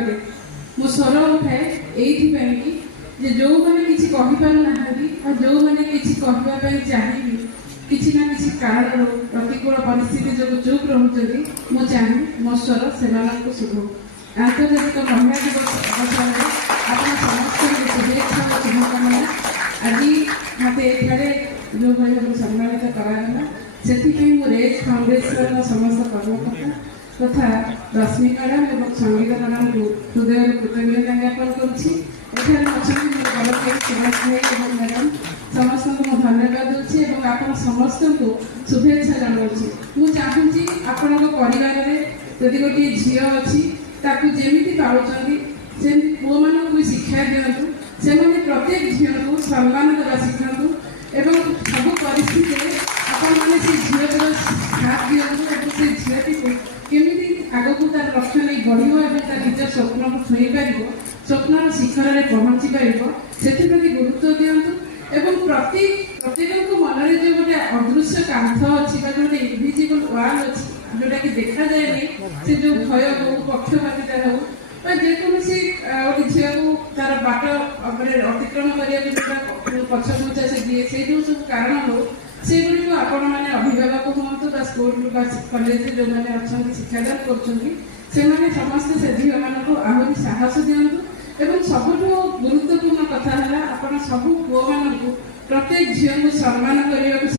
କରେ। ମୋ ସ୍ୱର ଉଠାଏ ଏଇଥିପାଇଁ କି ଯେ ଯେଉଁମାନେ କିଛି କହିପାରୁନାହାନ୍ତି ଆଉ ଯେଉଁମାନେ କିଛି କହିବା ପାଇଁ ଚାହିଁବି କିଛି ନା କିଛି କାରଣରୁ ପ୍ରତିକୂଳ ପରିସ୍ଥିତି ଯୋଗୁଁ ଚୁପ୍ ରହୁଛନ୍ତି, ମୁଁ ଚାହେଁ ମୋ ସ୍ୱର ସେମାନଙ୍କୁ ଶୁଭୁ। ଆନ୍ତର୍ଜାତିକ ମହିଳା ଦିବସ ଅବସରରେ ଆପଣ ସମସ୍ତଙ୍କୁ ଶୁଭେଚ୍ଛା ଓ ଶୁଭକାମନା। ଆଜି ମୋତେ ଏଠାରେ ଯେଉଁଭଳି ଭାବରେ ସମ୍ମାନିତ କରାଗଲା ସେଥିପାଇଁ ମୁଁ ରେଜ୍ ଫାଉଣ୍ଡେସନର ସମସ୍ତ କର୍ମକର୍ତ୍ତା ତଥା ରଶ୍ମି ମ୍ୟାଡ଼ାମ ଏବଂ ସଙ୍ଗୀତ ମ୍ୟାଡ଼ାମଙ୍କୁ ହୃଦୟରୁ କୃତଜ୍ଞତା ଜ୍ଞାପନ କରୁଛି। ଏଠାରେ ଅଛନ୍ତି ମୋର ବଡ଼ ଭାଇ ସୁଭାଷ ଭାଇ ଏବଂ ମ୍ୟାଡ଼ାମ, ସମସ୍ତଙ୍କୁ ମୁଁ ଧନ୍ୟବାଦ ଦେଉଛି ଏବଂ ଆପଣ ସମସ୍ତଙ୍କୁ ଶୁଭେଚ୍ଛା ଜଣାଉଛି। ମୁଁ ଚାହୁଁଛି ଆପଣଙ୍କ ପରିବାରରେ ଯଦି ଗୋଟିଏ ଝିଅ ଅଛି ତାକୁ ଯେମିତି ପାଳୁଛନ୍ତି ସେମିତି ପୁଅମାନଙ୍କୁ ବି ଶିକ୍ଷା ଦିଅନ୍ତୁ। ସେମାନେ ପ୍ରତ୍ୟେକ ଝିଅକୁ ସମ୍ମାନ ଦେବା ଶିଖାନ୍ତୁ ଏବଂ ସବୁ ପରିସ୍ଥିତିରେ ଆପଣମାନେ ସେ ଝିଅର ସାଥ ଦିଅନ୍ତୁ ଏବଂ ସେ ଝିଅଟିକୁ କେମିତି ଆଗକୁ ତାର ଲକ୍ଷ୍ୟ ନେଇ ବଢ଼ିବ ଏବଂ ତା ନିଜ ସ୍ୱପ୍ନକୁ ଛୁଇଁ ପାରିବ, ସ୍ୱପ୍ନର ଶିଖରରେ ପହଞ୍ଚି ପାରିବ, ସେଥିପ୍ରତି ଗୁରୁତ୍ୱ ଦିଅନ୍ତୁ। ଏବଂ ପ୍ରତ୍ୟେକଙ୍କ ମନରେ ଯେଉଁ ଗୋଟେ ଅଦୃଶ୍ୟ କାନ୍ଥ ଅଛି ବା ଗୋଟେ ଇନଭିଜିବଲ ୱାଲ୍ ଅଛି ଯେଉଁଟାକି ଦେଖାଯାଏନି, ସେ ଯେଉଁ ଭୟ ହଉ ପକ୍ଷପାତିତା ହଉ ବା ଯେକୌଣସି ଗୋଟେ ଝିଅକୁ ତାର ବାଟ ଅତିକ୍ରମ କରିବାକୁ ଯେଉଁଟା ପଛଘୁଞ୍ଚା ସେ ଦିଏ, ସେଇ ଯେଉଁ ସବୁ କାରଣ ହଉ ସେଗୁଡ଼ିକୁ ଆପଣମାନେ ଅଭିଭାବକ ହୁଅନ୍ତୁ ବା ସ୍କୁଲ ବା କଲେଜରେ ଯେଉଁମାନେ ଅଛନ୍ତି ଶିକ୍ଷାଦାନ କରୁଛନ୍ତି ସେମାନେ ସମସ୍ତେ ସେ ଝିଅମାନଙ୍କୁ ଆହୁରି ସାହସ ଦିଅନ୍ତୁ। ଏବଂ ସବୁଠୁ ଗୁରୁତ୍ୱପୂର୍ଣ୍ଣ କଥା ହେଲା ଆପଣ ସବୁ ପୁଅମାନଙ୍କୁ ପ୍ରତ୍ୟେକ ଝିଅଙ୍କୁ ସମ୍ମାନ କରିବାକୁ